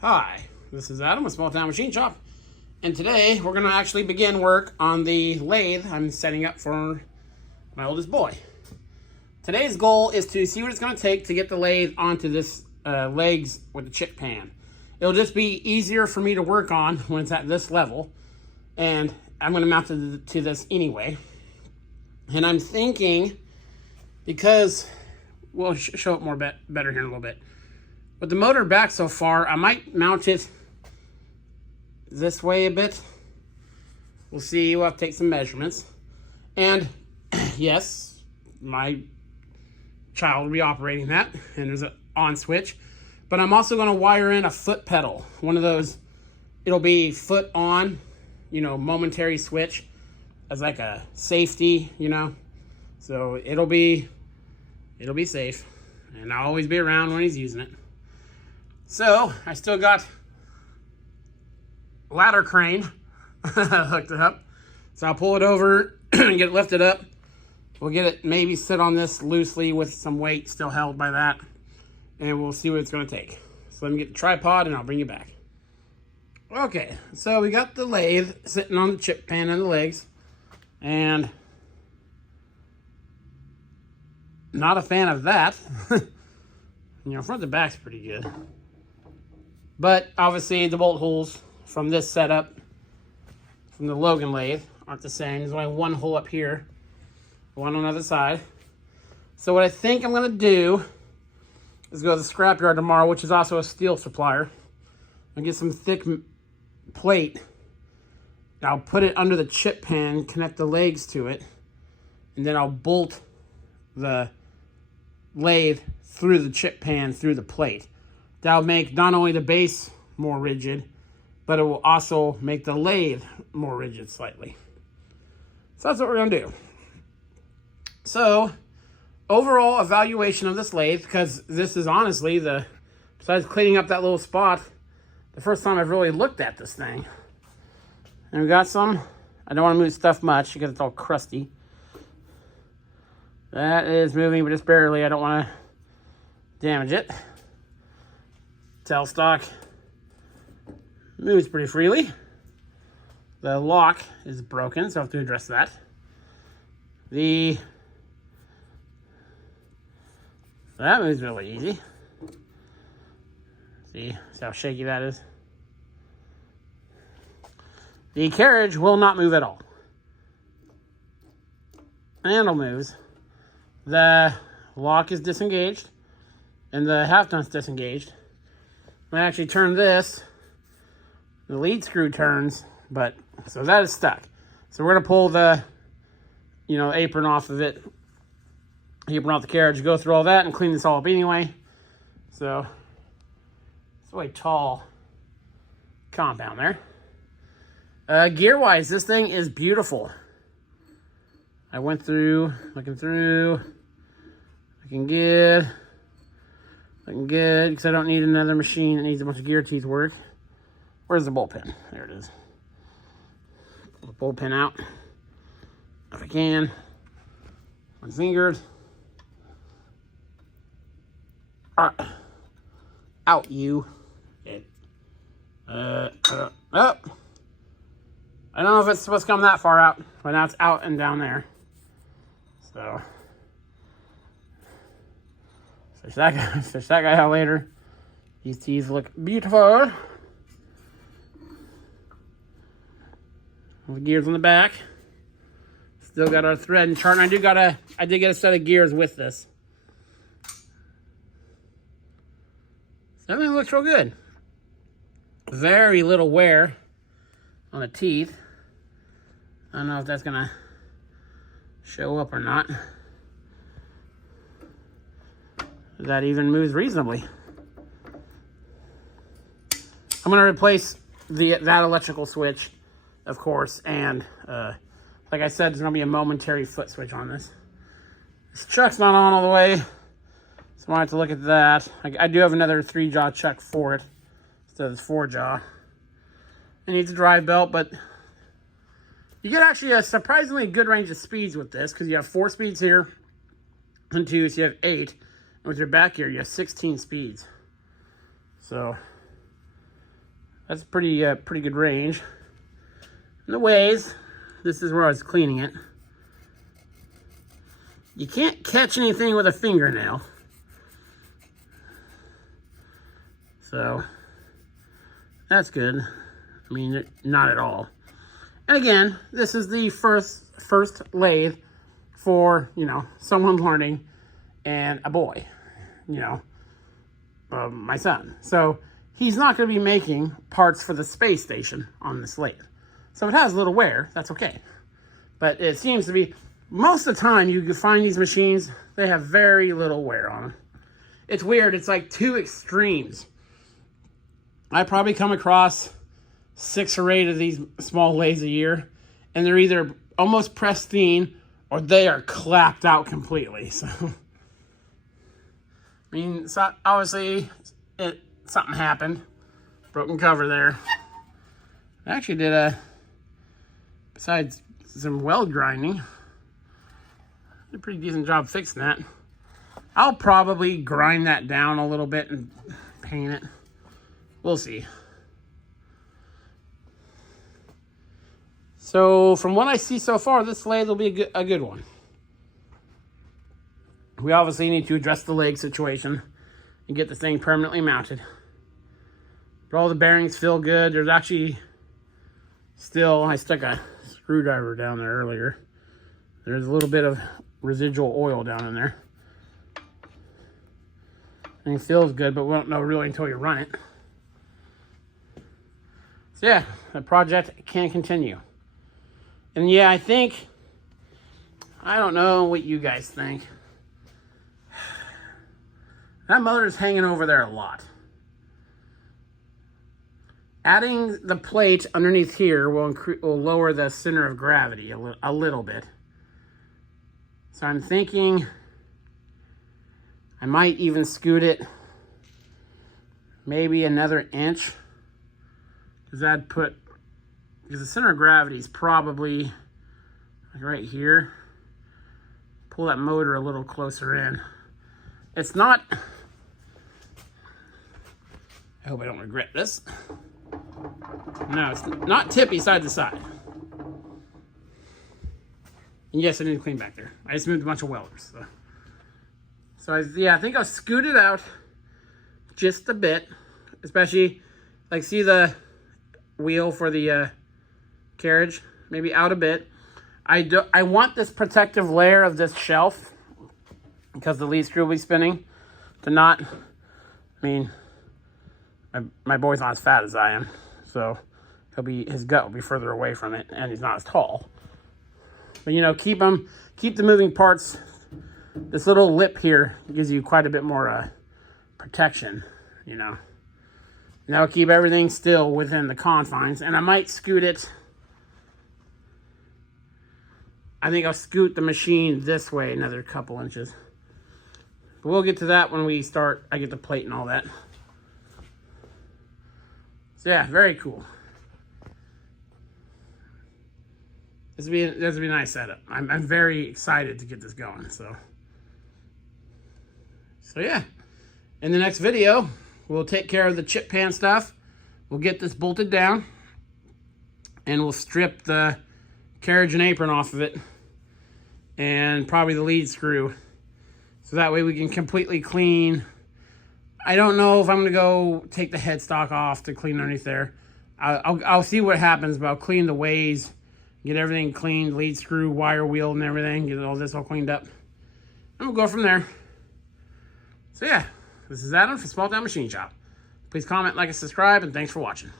Hi, this is Adam with Small Town Machine Shop, and today we're going to actually begin work on the lathe I'm setting up for my oldest boy. Today's goal is to see what it's going to take to get the lathe onto this legs with the chip pan. It'll just be easier for me to work on when it's at this level, and I'm going to mount it to this anyway. And I'm thinking, because we'll show it more better here in a little bit. With the motor back so far, I might mount it this way a bit. We'll see. We'll have to take some measurements. And yes, my child will be operating that, and there's an on switch. But I'm also going to wire in a foot pedal. One of those, it'll be foot on, momentary switch as like a safety, So it'll be safe, and I'll always be around when he's using it. So I still got a ladder crane hooked up. So I'll pull it over and get it lifted up. We'll get it maybe sit on this loosely with some weight still held by that. And we'll see what it's going to take. So let me get the tripod and I'll bring you back. Okay, so we got the lathe sitting on the chip pan and the legs. And not a fan of that. Front to back's pretty good. But obviously the bolt holes from this setup, from the Logan lathe, aren't the same. There's only one hole up here, one on the other side. So what I think I'm going to do is go to the scrapyard tomorrow, which is also a steel supplier, and get some thick plate. I'll put it under the chip pan, connect the legs to it, and then I'll bolt the lathe through the chip pan through the plate. That'll make not only the base more rigid, but it will also make the lathe more rigid slightly. So that's what we're going to do. So, overall evaluation of this lathe, because this is honestly besides cleaning up that little spot, the first time I've really looked at this thing. And we got some, I don't want to move stuff much because it's all crusty. That is moving, but just barely. I don't want to damage it. Tailstock moves pretty freely. The lock is broken, so I have to address that. That moves really easy. See how shaky that is? The carriage will not move at all. The handle moves. The lock is disengaged, and the half nut's disengaged. When I actually turn this, the lead screw turns, so that is stuck. So we're gonna pull the, apron off of it, apron off the carriage, go through all that and clean this all up anyway. So it's a way tall compound there. Gear-wise, this thing is beautiful. I went through, looking good, because I don't need another machine that needs a bunch of gear teeth work. Where's the bolt pin? There it is. Pull the bolt pin out, if I can. Unfingered. Out, you. Up. I don't know if it's supposed to come that far out, but now it's out and down there. So, fish that guy out later. These teeth look beautiful. The gears on the back. Still got our thread and chart. And I did get a set of gears with this. So everything looks real good. Very little wear on the teeth. I don't know if that's gonna show up or not. That even moves reasonably. I'm gonna replace that electrical switch, of course, and like I said, there's gonna be a momentary foot switch on this. This chuck's not on all the way, so I might have to look at that. I do have another 3-jaw chuck for it, instead of this 4-jaw. It needs a drive belt, but you get actually a surprisingly good range of speeds with this, because you have 4 speeds here, and 2, so you have 8. And with your back gear, you have 16 speeds. So That's pretty good range. And the ways, this is where I was cleaning it. You can't catch anything with a fingernail. So, that's good. I mean, not at all. And again, this is the first lathe for, you know, someone learning and a boy, you know, my son. So, he's not going to be making parts for the space station on this lathe. So, if it has a little wear, that's okay. But it seems to be, most of the time you can find these machines, they have very little wear on them. It's weird. It's like two extremes. I probably come across 6 or 8 of these small lathes a year, and they're either almost pristine or they are clapped out completely. So, I mean, so obviously, something happened. Broken cover there. I actually did besides some weld grinding, did a pretty decent job fixing that. I'll probably grind that down a little bit and paint it. We'll see. So from what I see so far, this lathe will be a good one. We obviously need to address the leg situation and get the thing permanently mounted. But all the bearings feel good. There's actually still, I stuck a screwdriver down there earlier. There's a little bit of residual oil down in there. And it feels good, but we won't know really until you run it. So yeah, the project can continue. And yeah, I don't know what you guys think. That motor's hanging over there a lot. Adding the plate underneath here will lower the center of gravity a little bit. So I'm thinking I might even scoot it maybe another inch. Because the center of gravity is probably like right here. Pull that motor a little closer in. It's not, I hope I don't regret this. No, it's not tippy side to side. And yes, I need to clean back there. I just moved a bunch of welders. So I think I'll scoot it out just a bit. Especially, like, see the wheel for the carriage? Maybe out a bit. I want this protective layer of this shelf, because the lead screw will be spinning, to not, I mean, my boy's not as fat as I am, so his gut will be further away from it, and he's not as tall. But, you know, keep the moving parts. This little lip here gives you quite a bit more protection, you know. And that'll keep everything still within the confines. And I might scoot it. I think I'll scoot the machine this way another couple inches. But we'll get to that when I get the plate and all that. So yeah, very cool. This will be a nice setup. I'm very excited to get this going. So yeah, in the next video, we'll take care of the chip pan stuff. We'll get this bolted down, and we'll strip the carriage and apron off of it, and probably the lead screw. So that way we can completely clean. I don't know if I'm gonna go take the headstock off to clean underneath there. I'll see what happens, but I'll clean the ways, get everything cleaned, lead screw, wire wheel and everything, get all this all cleaned up. And we'll go from there. So yeah, this is Adam from Small Town Machine Shop. Please comment, like, and subscribe, and thanks for watching.